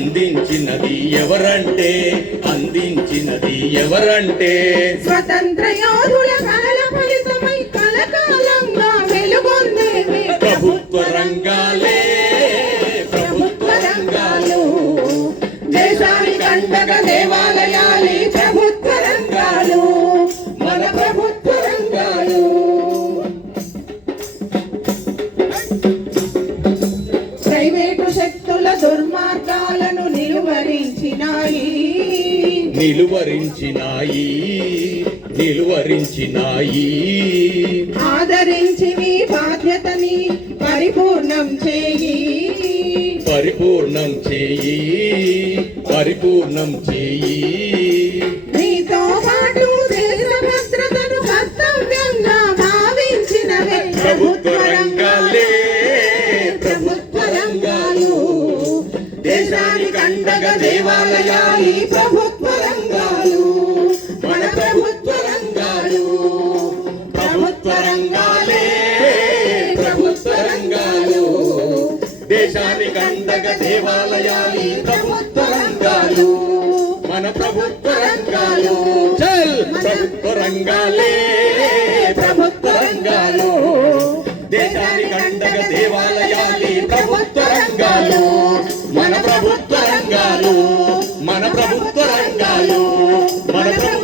అందించినది ఎవరంటే అందించినది ఎవరంటే? స్వతంత్ర యోధుల కలల ఫలితమై కలకాలంగా వెలుగొందేవి ప్రభుత్వ రంగాలే ప్రభుత్వ రంగాలు. దేశానికి అండగా దేవాలయాలి నిలువరించినాయి నిలువరించినాయి. ఆదరించి మీ బాధ్యతని పరిపూర్ణం చేయి. పరిపూర్ణం చేయి పరిపూర్ణం చేయి. నీతో పాటు దేశ భద్రతను కర్తవ్యంగా భావించినవే ప్రభుత్వ రంగాలే ప్రభుత్వ రంగాలు దేశానికి అండగా దేవాలయాలి ప్రభుత్వ దేశాన్ని అందక దేవాలయాలు. ప్రభుత్వ రంగాలు. మన ప్రభుత్వ రంగాలు. ప్రభుత్వ రంగాలే. ప్రభుత్వ రంగాలు. దేశాన్ని అందక దేవాలయాలు. ప్రభుత్వ రంగాలు. మన ప్రభుత్వ రంగాలు. మన ప్రభుత్వ రంగాలు. మన ప్రభుత్వ